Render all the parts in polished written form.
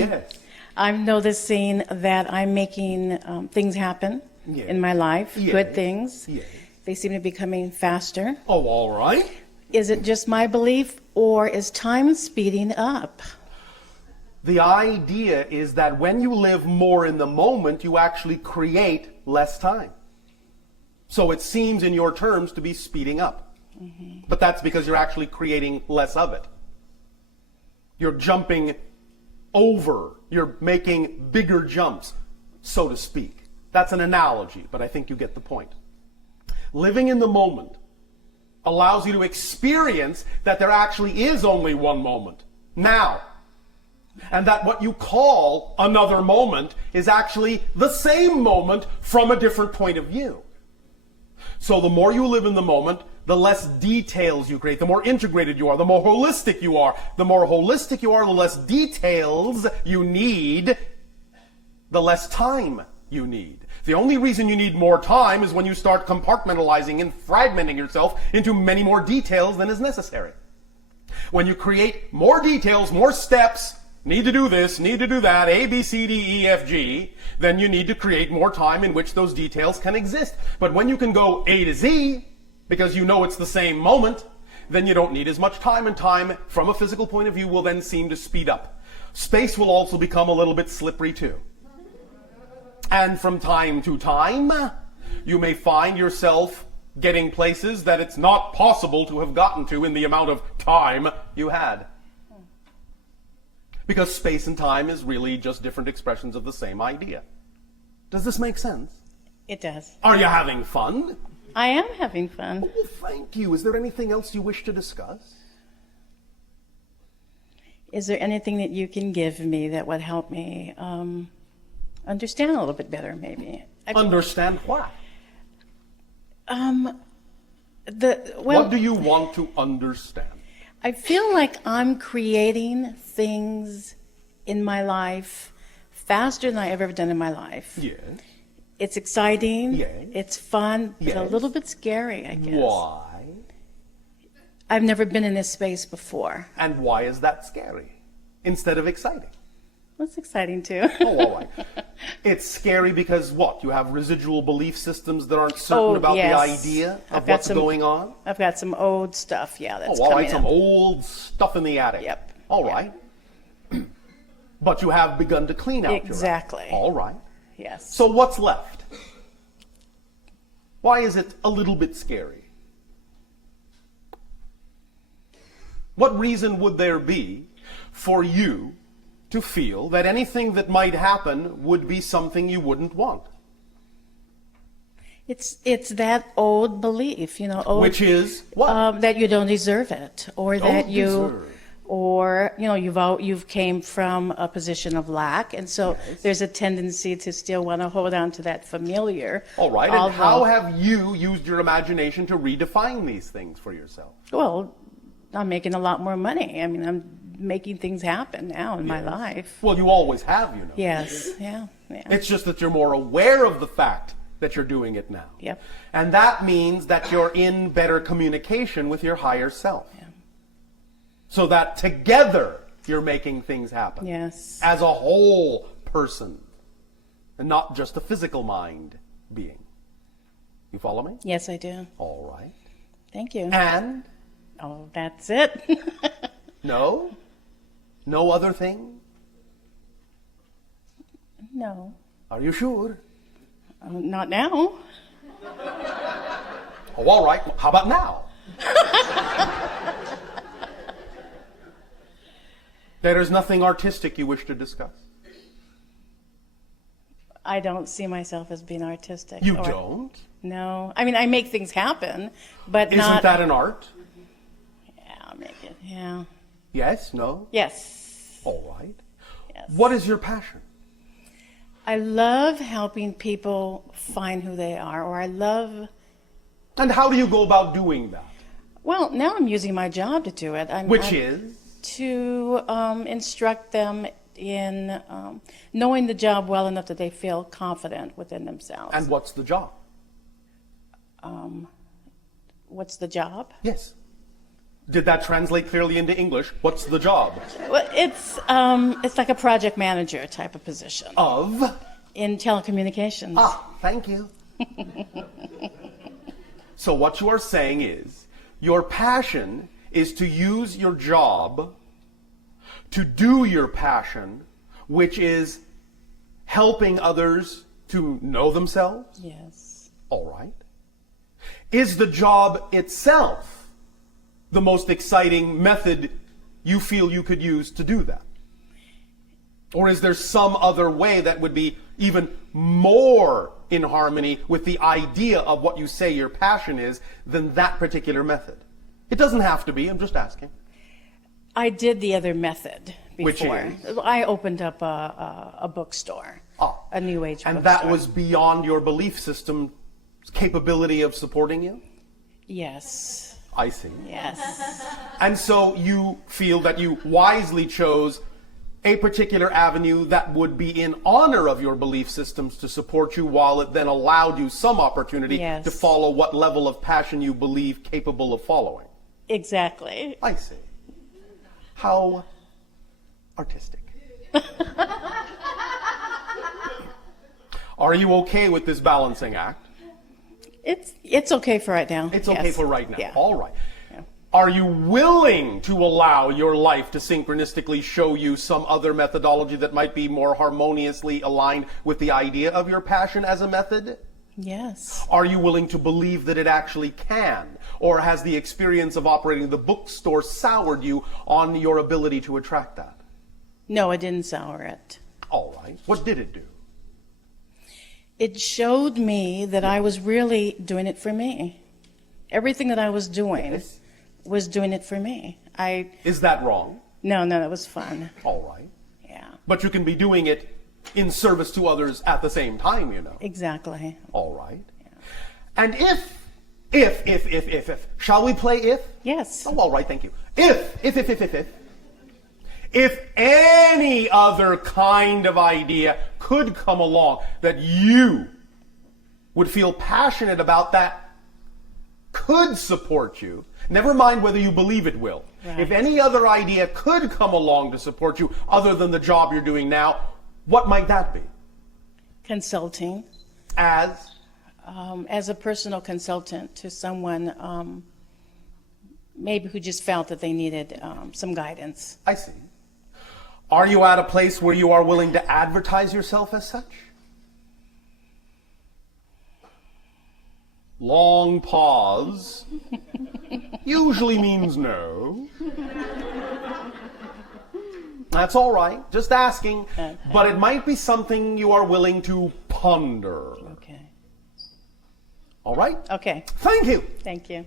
Yes. I'm noticing that I'm making things happen Yes. in my life, Yes. good things. Yes. They seem to be coming faster. Oh, all right. Is it just my belief, or is time speeding up? The idea is that when you live more in the moment, you actually create less time. So it seems in your terms to be speeding up. Mm-hmm. But that's because you're actually creating less of it. You're jumping over. You're making bigger jumps, so to speak. That's an analogy, but I think you get the point. Living in the moment allows you to experience that there actually is only one moment, now. And that what you call another moment is actually the same moment from a different point of view. So the more you live in the moment, the less details you create, the more integrated you are, the more holistic you are. The more holistic you are, the less details you need, the less time you need. The only reason you need more time is when you start compartmentalizing and fragmenting yourself into many more details than is necessary. When you create more details, more steps, need to do this, need to do that, A, B, C, D, E, F, G, then you need to create more time in which those details can exist. But when you can go A to Z, because you know it's the same moment, then you don't need as much time, and time, from a physical point of view, will then seem to speed up. Space will also become a little bit slippery too. And from time to time, you may find yourself getting places that it's not possible to have gotten to in the amount of time you had. Because space and time is really just different expressions of the same idea. Does this make sense? It does. Are you having fun? I am having fun. Well, thank you. Is there anything else you wish to discuss? Is there anything that you can give me that would help me understand a little bit better, maybe? Understand what? Well, what do you want to understand? I feel like I'm creating things in my life faster than I ever done in my life. Yes. It's exciting. Yes. It's fun, but Yes. a little bit scary, I guess. Why? I've never been in this space before. And why is that scary instead of exciting? Well, it's exciting too. Oh, all right. It's scary because what? You have residual belief systems that aren't certain about yes. the idea of what's going on? I've got some old stuff, yeah, that's all coming right, some in. old stuff in the attic. Yep. All right. But you have begun to clean out Exactly. your attic. All right. Yes. So what's left? Why is it a little bit scary? What reason would there be for you to feel that anything that might happen would be something you wouldn't want? It's that old belief, Which is what? that you don't deserve it, or that you, deserve. or you've came from a position of lack, and so Yes. there's a tendency to still want to hold on to that familiar. All right, and how have you used your imagination to redefine these things for yourself? Well, I'm making a lot more money. I mean, I'm making things happen now in my Yes. life. Well, you always have, Yes, yeah. It's just that you're more aware of the fact that you're doing it now. Yep. And that means that you're in better communication with your higher self. Yeah. So that together you're making things happen. Yes. As a whole person. And not just a physical mind being. You follow me? Yes, I do. All right. Thank you. And? Oh, that's it. No? No other thing? No. Are you sure? Not now. Oh, all right. How about now? There is nothing artistic you wish to discuss? I don't see myself as being artistic. You don't? No. I mean, I make things happen, but Isn't that an art? Yeah, I'll make it. Yeah. Yes? No? Yes. All right. Yes. What is your passion? I love helping people find who they are, or I love... And how do you go about doing that? Well, now I'm using my job to do it. Which is? To instruct them in knowing the job well enough that they feel confident within themselves. And what's the job? What's the job? Yes. Did that translate clearly into English? What's the job? Well, it's like a project manager type of position Of? in telecommunications. Ah, thank you. So what you are saying is, your passion is to use your job to do your passion, which is helping others to know themselves? Yes. All right. Is the job itself the most exciting method you feel you could use to do that? Or is there some other way that would be even more in harmony with the idea of what you say your passion is than that particular method? It doesn't have to be, I'm just asking. I did the other method before. Which is? I opened up a bookstore, a New Age bookstore. And that was beyond your belief system's capability of supporting you? Yes. I see. Yes. And so you feel that you wisely chose a particular avenue that would be in honor of your belief systems to support you, while it then allowed you some opportunity Yes. to follow what level of passion you believe capable of following. Exactly. I see. How artistic. Are you okay with this balancing act? It's okay for right now. It's okay Yes. for right now. Yeah. All right. Yeah. Are you willing to allow your life to synchronistically show you some other methodology that might be more harmoniously aligned with the idea of your passion as a method? Yes. Are you willing to believe that it actually can? Or has the experience of operating the bookstore soured you on your ability to attract that? No, it didn't sour it. All right. What did it do? It showed me that I was really doing it for me. Everything that I was doing Yes. was doing it for me. Is that wrong? No, that was fun. All right. Yeah. But you can be doing it in service to others at the same time, you know. Exactly. All right. And if, shall we play if? Yes. Oh, all right, thank you. If any other kind of idea could come along that you would feel passionate about, that could support you, never mind whether you believe it will. Right. If any other idea could come along to support you other than the job you're doing now, what might that be? Consulting. As a personal consultant to someone maybe who just felt that they needed some guidance. I see. Are you at a place where you are willing to advertise yourself as such? Long pause. Usually means no. That's all right. Just asking. Okay. But it might be something you are willing to ponder. Okay. All right? Okay. Thank you. Thank you.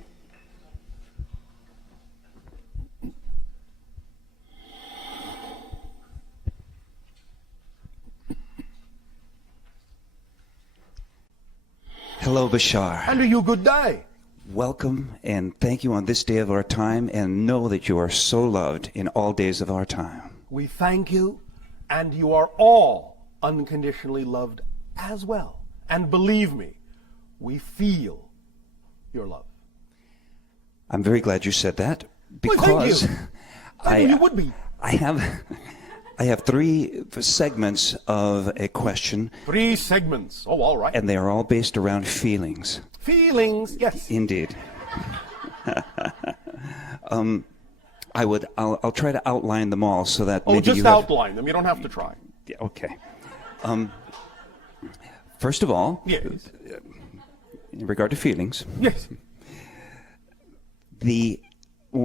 Hello, Bashar. And to you, good day. Welcome and thank you on this day of our time, and know that you are so loved in all days of our time. We thank you, and you are all unconditionally loved as well. And believe me, we feel your love. I'm very glad you said that, Well, because thank you. I knew you would be. I have 3 segments of a question, 3 segments. Oh, all right. and they are all based around feelings. Feelings, yes. Indeed. I'll try to outline them all so that Oh, maybe just you have... outline them. You don't have to try. Yeah, okay. First of all, Yes. in regard to feelings, Yes.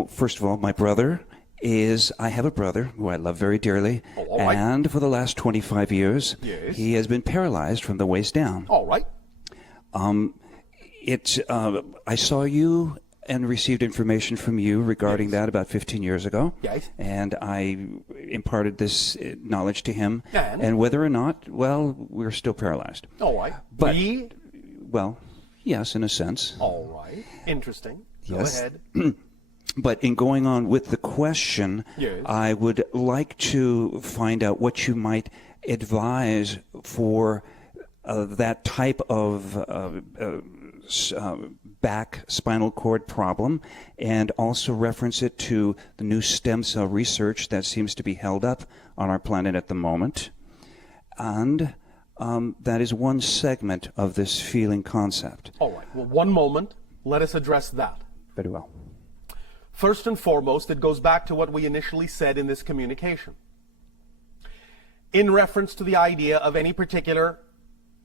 first of all, my brother I have a brother who I love very dearly, Oh, all right. and for the last 25 years, Yes. he has been paralyzed from the waist down. All right. I saw you and received information from you regarding that about 15 years ago. Yes. And I imparted this knowledge to him. And? Whether or not, well, we're still paralyzed. All right. But- We? Well, yes, in a sense. All right. Interesting. Go Yes. ahead. But in going on with the question, Yes. I would like to find out what you might advise for that type of back spinal cord problem, and also reference it to the new stem cell research that seems to be held up on our planet at the moment. And that is one segment of this feeling concept. All right, well, one moment. Let us address that. Very well. First and foremost, it goes back to what we initially said in this communication. In reference to the idea of any particular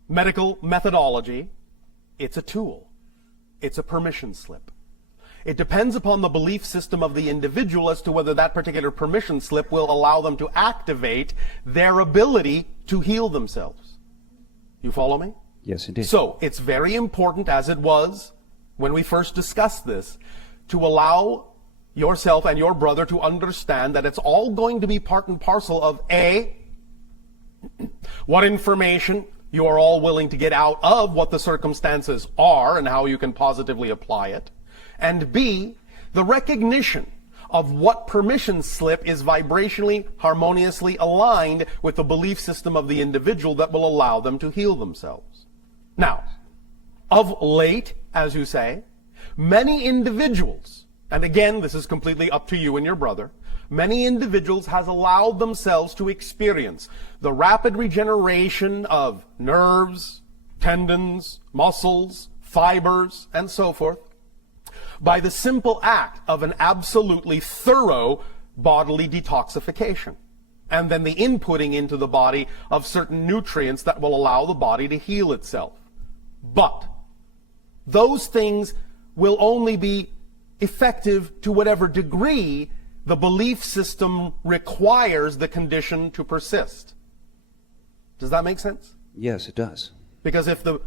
medical methodology, it's a tool. It's a permission slip. It depends upon the belief system of the individual as to whether that particular permission slip will allow them to activate their ability to heal themselves. You follow me? Yes, indeed. So it's very important, as it was when we first discussed this, to allow yourself and your brother to understand that it's all going to be part and parcel of A, what information you are all willing to get out of what the circumstances are and how you can positively apply it, and B, the recognition of what permission slip is vibrationally, harmoniously aligned with the belief system of the individual that will allow them to heal themselves. Now, of late, as you say, many individuals, and again, this is completely up to you and your brother, many individuals has allowed themselves to experience the rapid regeneration of nerves, tendons, muscles, fibers, and so forth, by the simple act of an absolutely thorough bodily detoxification, and then the inputting into the body of certain nutrients that will allow the body to heal itself. But those things will only be effective to whatever degree the belief system requires the condition to persist. Does that make sense? Yes, it does. Because if the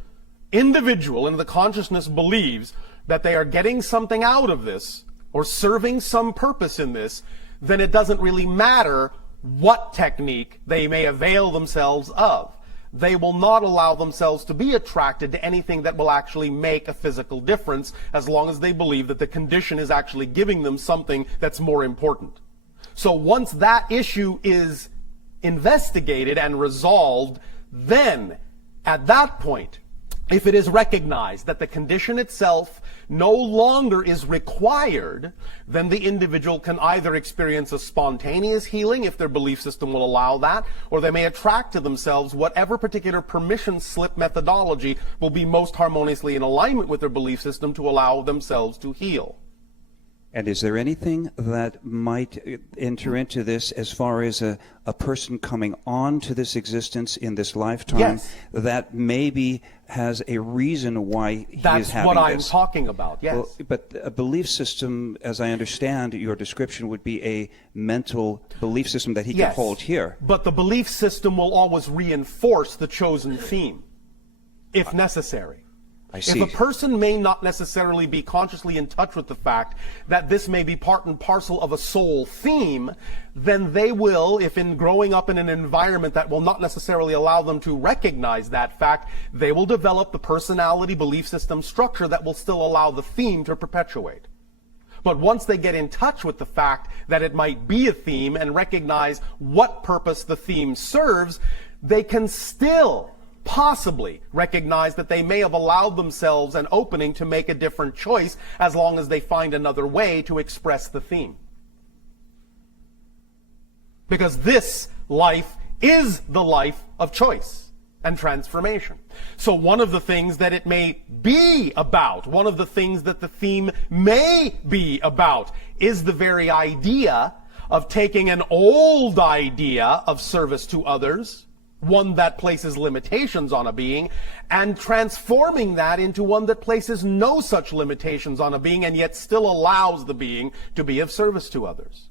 individual in the consciousness believes that they are getting something out of this or serving some purpose in this, then it doesn't really matter what technique they may avail themselves of. They will not allow themselves to be attracted to anything that will actually make a physical difference, as long as they believe that the condition is actually giving them something that's more important. So once that issue is investigated and resolved, then at that point, if it is recognized that the condition itself no longer is required, then the individual can either experience a spontaneous healing if their belief system will allow that, or they may attract to themselves whatever particular permission slip methodology will be most harmoniously in alignment with their belief system to allow themselves to heal. And is there anything that might enter into this as far as a person coming on to this existence in this lifetime? Yes. That maybe has a reason why he is having this? That's what I'm talking about, yes. Well, but a belief system, as I understand your description, would be a mental belief system that he can hold here. But the belief system will always reinforce the chosen theme, if necessary. I see. If a person may not necessarily be consciously in touch with the fact that this may be part and parcel of a soul theme, then they will, if in growing up in an environment that will not necessarily allow them to recognize that fact, they will develop the personality belief system structure that will still allow the theme to perpetuate. But once they get in touch with the fact that it might be a theme and recognize what purpose the theme serves, they can still possibly recognize that they may have allowed themselves an opening to make a different choice, as long as they find another way to express the theme. Because this life is the life of choice and transformation. So one of the things that it may be about, one of the things that the theme may be about, is the very idea of taking an old idea of service to others, one that places limitations on a being, and transforming that into one that places no such limitations on a being and yet still allows the being to be of service to others.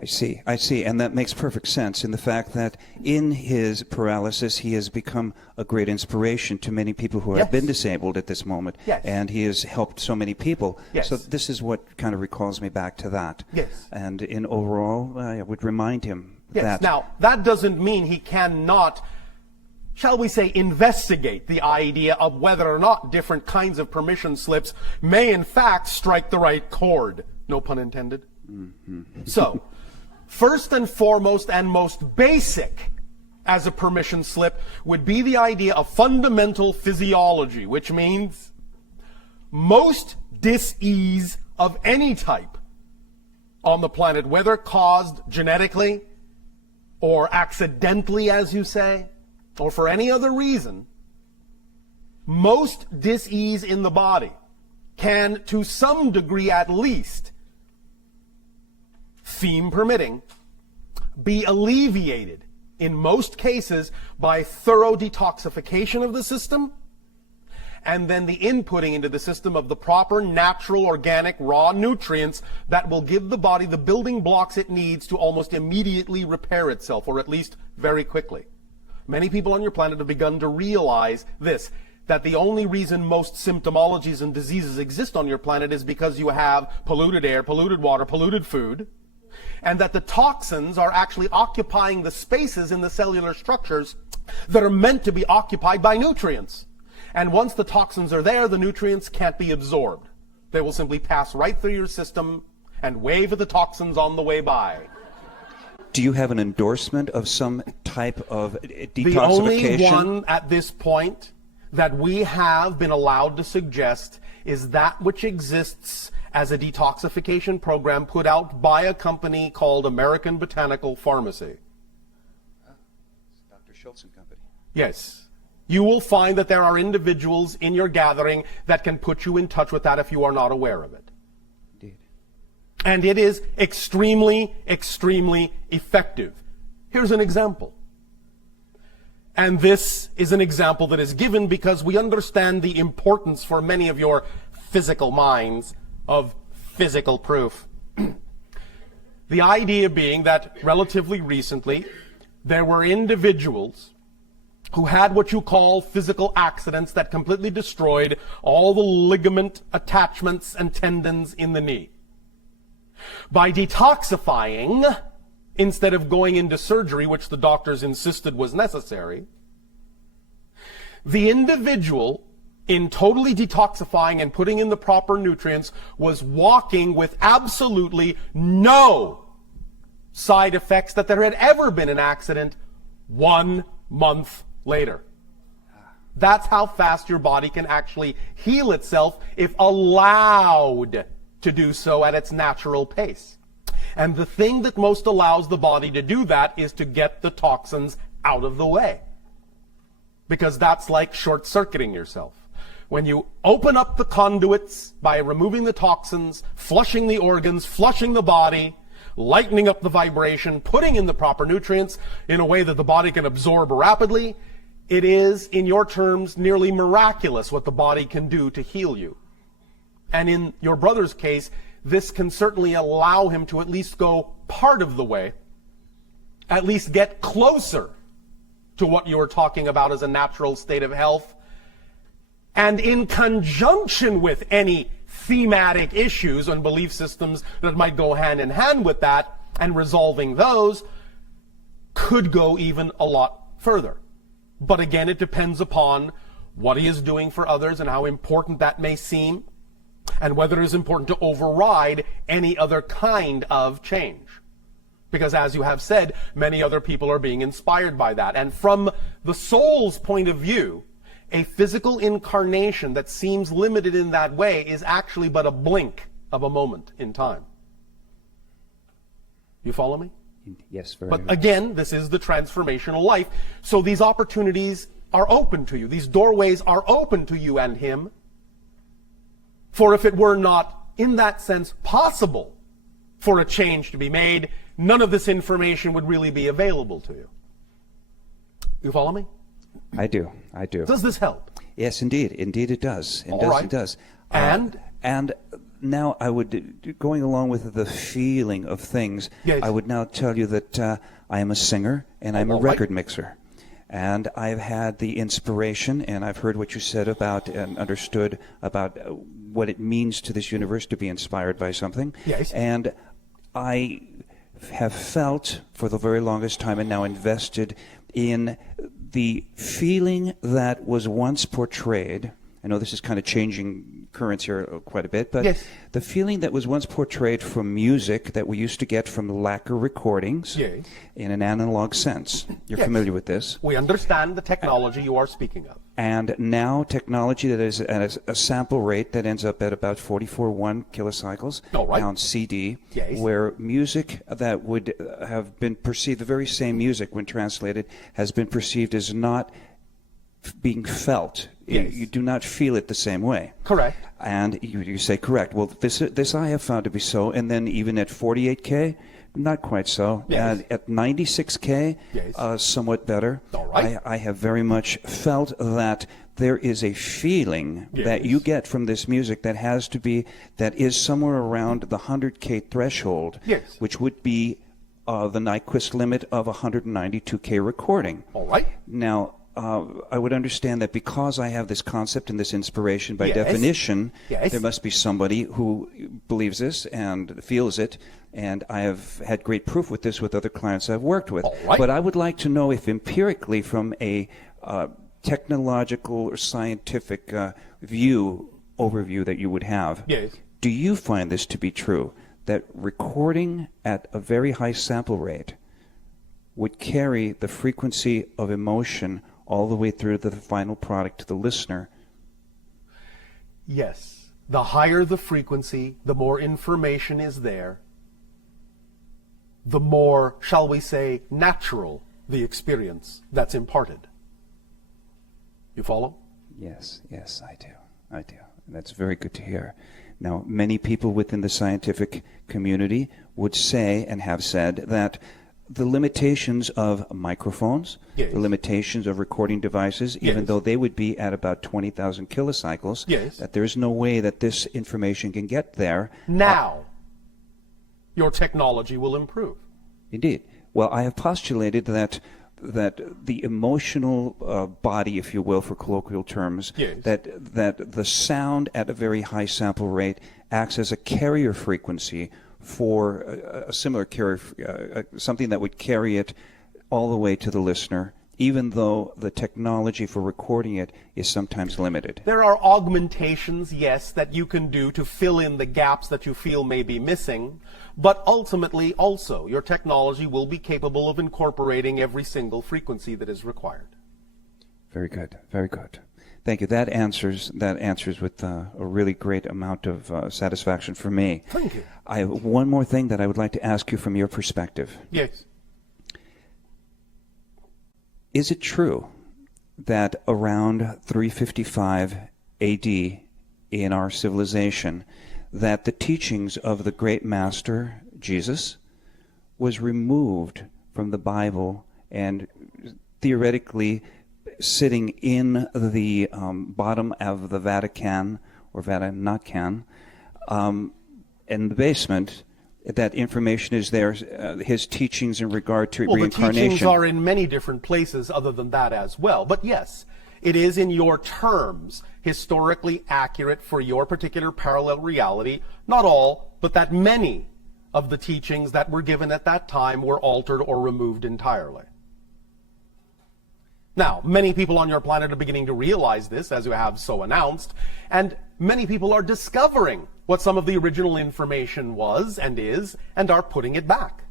I see, and that makes perfect sense in the fact that in his paralysis he has become a great inspiration to many people who have been disabled at this moment, and he has helped so many people. So this is what kind of recalls me back to that. And in overall, I would remind him that. Now, that doesn't mean he cannot, shall we say, investigate the idea of whether or not different kinds of permission slips may in fact strike the right chord. No pun intended. So, first and foremost and most basic as a permission slip would be the idea of fundamental physiology, which means most dis-ease of any type on the planet, whether caused genetically or accidentally, as you say, or for any other reason, most dis-ease in the body can, to some degree at least, theme permitting, be alleviated in most cases by thorough detoxification of the system, and then the inputting into the system of the proper natural organic raw nutrients that will give the body the building blocks it needs to almost immediately repair itself, or at least very quickly. Many people on your planet have begun to realize this, that the only reason most symptomologies and diseases exist on your planet is because you have polluted air, polluted water, polluted food, and that the toxins are actually occupying the spaces in the cellular structures that are meant to be occupied by nutrients. And once the toxins are there, the nutrients can't be absorbed. They will simply pass right through your system and wave at the toxins on the way by. Do you have an endorsement of some type of detoxification? The only one at this point that we have been allowed to suggest is that which exists as a detoxification program put out by a company called American Botanical Pharmacy. Dr. Schultz and Company. Yes. You will find that there are individuals in your gathering that can put you in touch with that if you are not aware of it. Indeed. And it is extremely, extremely effective. Here's an example. And this is an example that is given because we understand the importance for many of your physical minds of physical proof. The idea being that relatively recently there were individuals who had what you call physical accidents that completely destroyed all the ligament attachments and tendons in the knee. By detoxifying, instead of going into surgery, which the doctors insisted was necessary, the individual, in totally detoxifying and putting in the proper nutrients, was walking with absolutely no side effects that there had ever been an accident 1 month later. That's how fast your body can actually heal itself if allowed to do so at its natural pace. And the thing that most allows the body to do that is to get the toxins out of the way. Because that's like short-circuiting yourself. When you open up the conduits by removing the toxins, flushing the organs, flushing the body, lightening up the vibration, putting in the proper nutrients in a way that the body can absorb rapidly, it is, in your terms, nearly miraculous what the body can do to heal you. And in your brother's case, this can certainly allow him to at least go part of the way, at least get closer to what you were talking about as a natural state of health. And in conjunction with any thematic issues and belief systems that might go hand in hand with that, and resolving those, could go even a lot further. But again, it depends upon what he is doing for others and how important that may seem, and whether it is important to override any other kind of change. Because as you have said, many other people are being inspired by that. And from the soul's point of view, a physical incarnation that seems limited in that way is actually but a blink of a moment in time. You follow me? Yes, very But much. again, this is the transformational life. So these opportunities are open to you. These doorways are open to you and him. For if it were not, in that sense, possible for a change to be made, none of this information would really be available to you. You follow me? I do. Does this help? Yes, indeed. Indeed it does. It does. And now I would, going along with the feeling of things, yes. I would now tell you that I am a singer and I'm a record mixer. And I've had the inspiration, and I've heard what you said about and understood about what it means to this universe to be inspired by something. Yes. And I have felt for the very longest time and now invested in the feeling that was once portrayed. I know this is kind of changing occurrence here quite a bit, but Yes. the feeling that was once portrayed from music that we used to get from lacquer recordings Yes. in an analog sense. You're Yes. familiar with this. We understand the technology you are speaking of. And now technology that is at a sample rate that ends up at about 44.1 kilocycles Oh, right. on CD, Yes. where music that would have been perceived, the very same music when translated, has been perceived as not being felt. Yes. You do not feel it the same way. Correct. And you say correct. Well, this I have found to be so. And then even at 48K, not quite so. Yes. At 96K, Yes. somewhat better. All right. I have very much felt that there is a feeling that Yes. you get from this music that is somewhere around the 100K threshold, Yes. which would be the Nyquist limit of 192K recording. All right. Now, I would understand that because I have this concept and this inspiration, by Yes. definition, Yes. there must be somebody who believes this and feels it, and I have had great proof with this with other clients I've worked with. All right. But I would like to know if empirically, from a technological or scientific overview that you would have, Yes. do you find this to be true, that recording at a very high sample rate would carry the frequency of emotion all the way through to the final product to the listener? Yes. The higher the frequency, the more information is there, the more, shall we say, natural the experience that's imparted. You follow? Yes, I do. And that's very good to hear. Now, many people within the scientific community would say and have said that the limitations of microphones, Yes. the limitations of recording devices, even Yes. though they would be at about 20,000 kilocycles, Yes. that there's no way that this information can get there. Now, your technology will improve. Indeed. Well, I have postulated that the emotional body, if you will, for colloquial terms, Yes. that the sound at a very high sample rate acts as a carrier frequency for a similar carrier, something that would carry it all the way to the listener, even though the technology for recording it is sometimes limited. There are augmentations, yes, that you can do to fill in the gaps that you feel may be missing, but ultimately also your technology will be capable of incorporating every single frequency that is required. Very good. Very good. Thank you. That answers with a really great amount of satisfaction for me. Thank you. I have one more thing that I would like to ask you from your perspective. Yes. Is it true that around 355 AD in our civilization, that the teachings of the great master, Jesus, was removed from the Bible and theoretically sitting in the bottom of the Vatican, or Vatican, in the basement? That information is there, his teachings in regard to reincarnation. The teachings are in many different places other than that as well. But yes, it is in your terms historically accurate for your particular parallel reality. Not all, but that many of the teachings that were given at that time were altered or removed entirely. Now, many people on your planet are beginning to realize this, as you have so announced, and many people are discovering what some of the original information was and is, and are putting it back.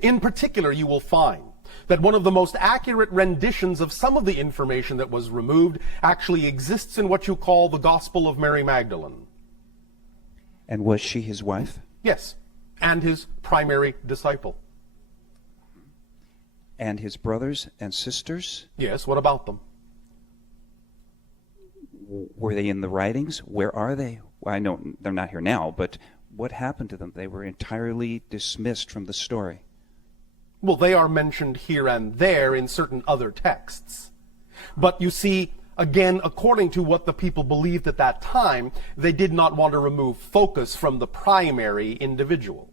In particular, you will find that one of the most accurate renditions of some of the information that was removed actually exists in what you call the Gospel of Mary Magdalene. And was she his wife? Yes, and his primary disciple. And his brothers and sisters? Yes, what about them? Were they in the writings? Where are they? Well, I know they're not here now, but what happened to them? They were entirely dismissed from the story. Well, they are mentioned here and there in certain other texts. But you see, again, according to what the people believed at that time, they did not want to remove focus from the primary individual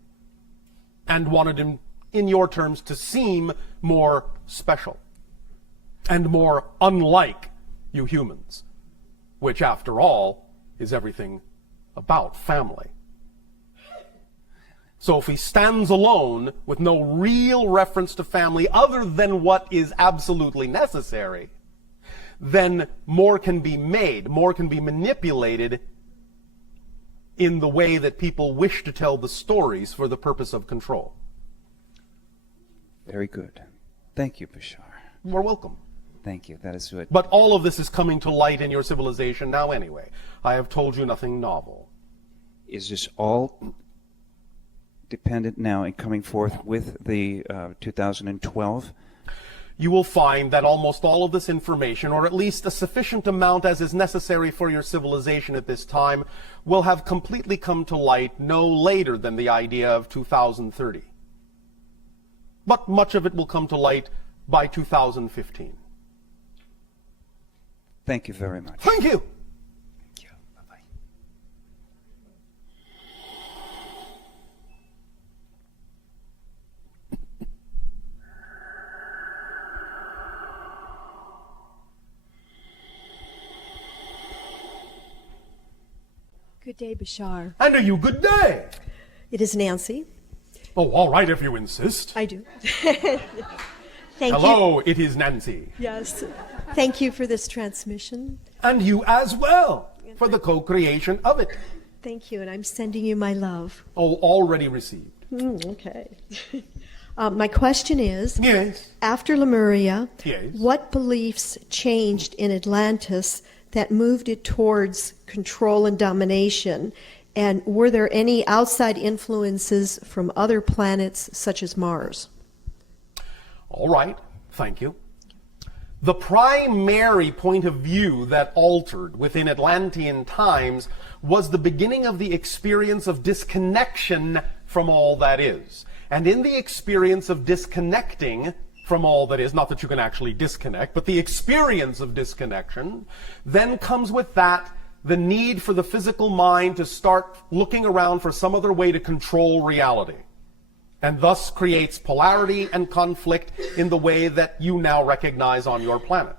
and wanted him, in your terms, to seem more special and more unlike you humans, which, after all, is everything about family. So if he stands alone with no real reference to family other than what is absolutely necessary, then more can be made, more can be manipulated in the way that people wish to tell the stories for the purpose of control. Very good. Thank you, Bashar. You're welcome. Thank you. That is good. But all of this is coming to light in your civilization now anyway. I have told you nothing novel. Is this all dependent now in coming forth with the 2012? You will find that almost all of this information, or at least a sufficient amount as is necessary for your civilization at this time, will have completely come to light no later than the idea of 2030. But much of it will come to light by 2015. Thank you very much. Thank you. Thank you. Bye-bye. Good day, Bashar. And are you good day? It is Nancy. Oh, all right, if you insist. I do. Thank you. Hello, it is Nancy. Yes. Thank you for this transmission. And you as well, for the co-creation of it. Thank you, and I'm sending you my love. Oh, already received. Okay. My question is, Yes. after Lemuria, Yes. what beliefs changed in Atlantis that moved it towards control and domination? And were there any outside influences from other planets, such as Mars? All right, thank you. The primary point of view that altered within Atlantean times was the beginning of the experience of disconnection from all that is. And in the experience of disconnecting from all that is, not that you can actually disconnect, but the experience of disconnection, then comes with that the need for the physical mind to start looking around for some other way to control reality, and thus creates polarity and conflict in the way that you now recognize on your planet.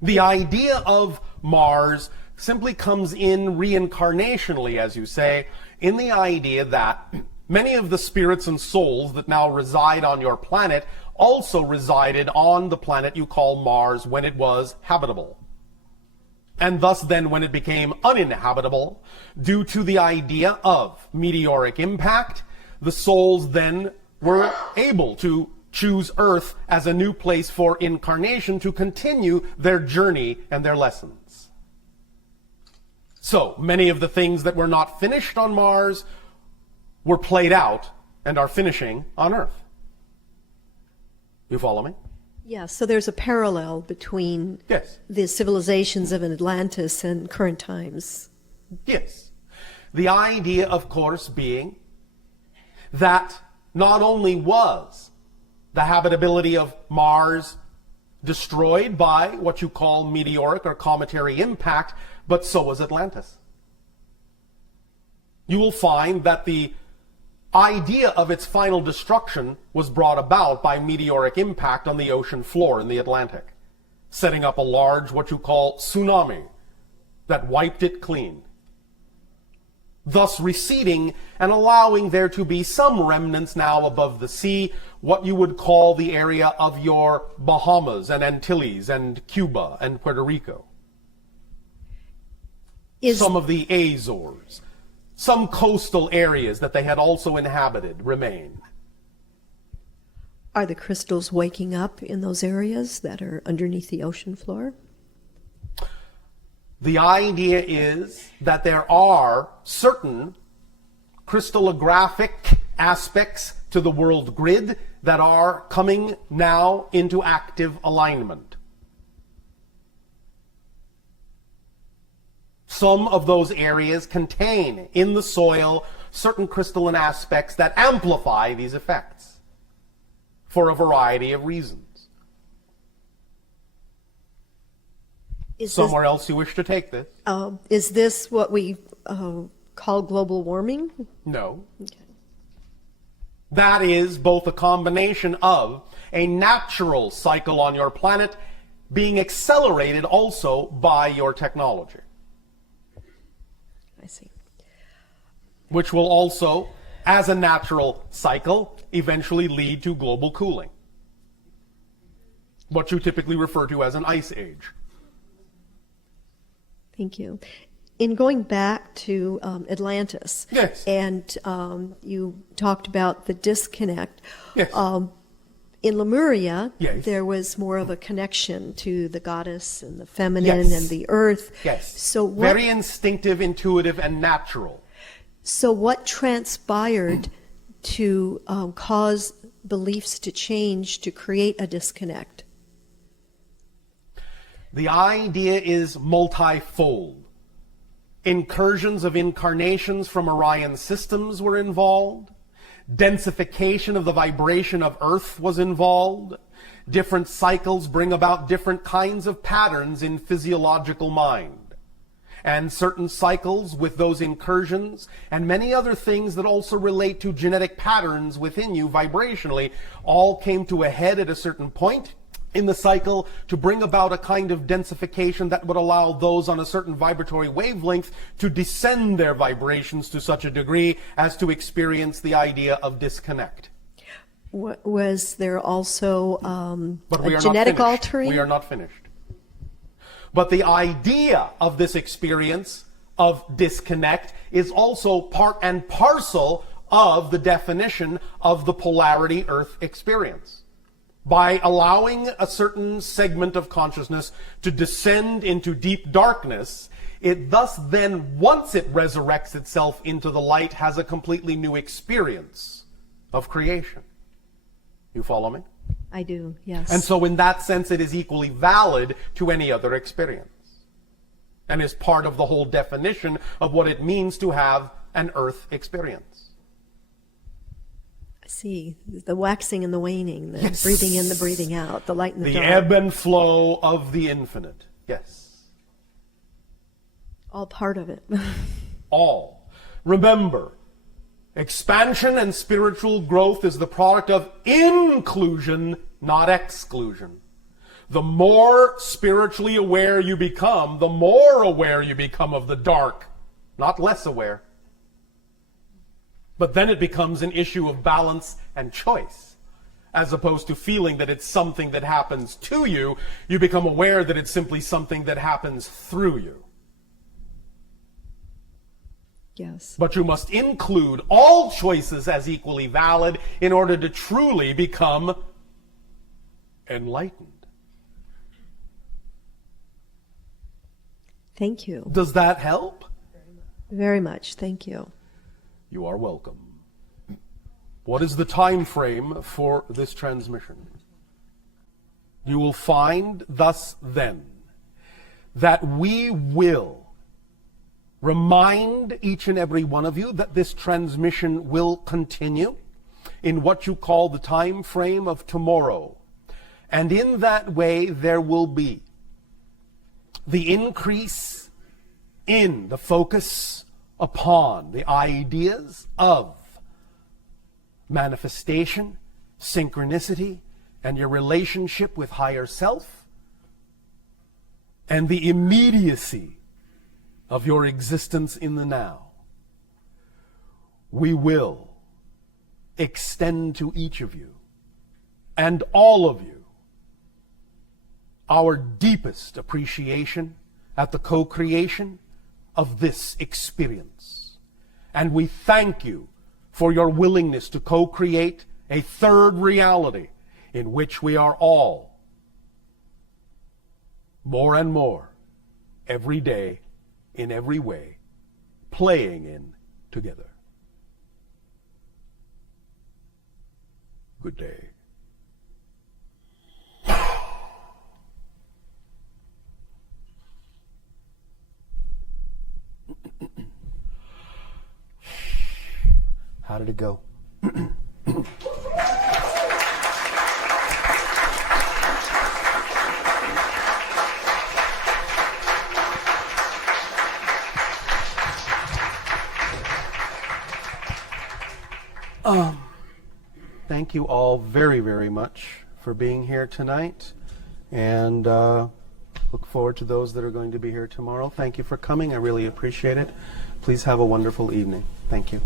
The idea of Mars simply comes in reincarnationally, as you say, in the idea that many of the spirits and souls that now reside on your planet also resided on the planet you call Mars when it was habitable. And thus then when it became uninhabitable, due to the idea of meteoric impact, the souls then were able to choose Earth as a new place for incarnation to continue their journey and their lessons. So many of the things that were not finished on Mars were played out and are finishing on Earth. You follow me? Yeah, so there's a parallel between Yes. the civilizations of Atlantis and current times. Yes. The idea, of course, being that not only was the habitability of Mars destroyed by what you call meteoric or cometary impact, but so was Atlantis. You will find that the idea of its final destruction was brought about by meteoric impact on the ocean floor in the Atlantic, setting up a large, what you call, tsunami that wiped it clean, thus receding and allowing there to be some remnants now above the sea, what you would call the area of your Bahamas and Antilles and Cuba and Puerto Rico. Some of the Azores, some coastal areas that they had also inhabited remain. Are the crystals waking up in those areas that are underneath the ocean floor? The idea is that there are certain crystallographic aspects to the world grid that are coming now into active alignment. Some of those areas contain in the soil certain crystalline aspects that amplify these effects for a variety of reasons. Somewhere else you wish to take this? Is this what we call global warming? No. Okay. That is both a combination of a natural cycle on your planet being accelerated also by your technology. I see. Which will also, as a natural cycle, eventually lead to global cooling. What you typically refer to as an ice age. Thank you. In going back to Atlantis, Yes. and you talked about the disconnect. Yes. In Lemuria, Yes. there was more of a connection to the goddess and the feminine Yes. and the earth. Yes. So Very instinctive, intuitive, and natural. So what transpired to cause beliefs to change, to create a disconnect? The idea is multifold. Incursions of incarnations from Orion systems were involved. Densification of the vibration of Earth was involved. Different cycles bring about different kinds of patterns in physiological mind. And certain cycles with those incursions and many other things that also relate to genetic patterns within you vibrationally all came to a head at a certain point in the cycle to bring about a kind of densification that would allow those on a certain vibratory wavelength to descend their vibrations to such a degree as to experience the idea of disconnect. Was there also But we a are genetic not finished. altering? We are not finished. But the idea of this experience of disconnect is also part and parcel of the definition of the polarity Earth experience. By allowing a certain segment of consciousness to descend into deep darkness, it thus then, once it resurrects itself into the light, has a completely new experience of creation. You follow me? I do, yes. And so in that sense, it is equally valid to any other experience, and is part of the whole definition of what it means to have an Earth experience. See, the waxing and the waning, the Yes. breathing in, the breathing out, the light and the The dark. ebb and flow of the infinite. Yes. All part of it. All. Remember, expansion and spiritual growth is the product of inclusion, not exclusion. The more spiritually aware you become, the more aware you become of the dark, not less aware. But then it becomes an issue of balance and choice. As opposed to feeling that it's something that happens to you, you become aware that it's simply something that happens through you. Yes. But you must include all choices as equally valid in order to truly become enlightened. Thank you. Does that help? Very much. Thank you. You are welcome. What is the time frame for this transmission? You will find thus then that we will remind each and every one of you that this transmission will continue in what you call the time frame of tomorrow. And in that way there will be the increase in the focus upon the ideas of manifestation, synchronicity, and your relationship with higher self, and the immediacy of your existence in the now. We will extend to each of you and all of you our deepest appreciation at the co-creation of this experience. And we thank you for your willingness to co-create a third reality in which we are all more and more every day in every way playing in together. Good day. How did it go? Thank you all very, very much for being here tonight, and look forward to those that are going to be here tomorrow. Thank you for coming. I really appreciate it. Please have a wonderful evening. Thank you.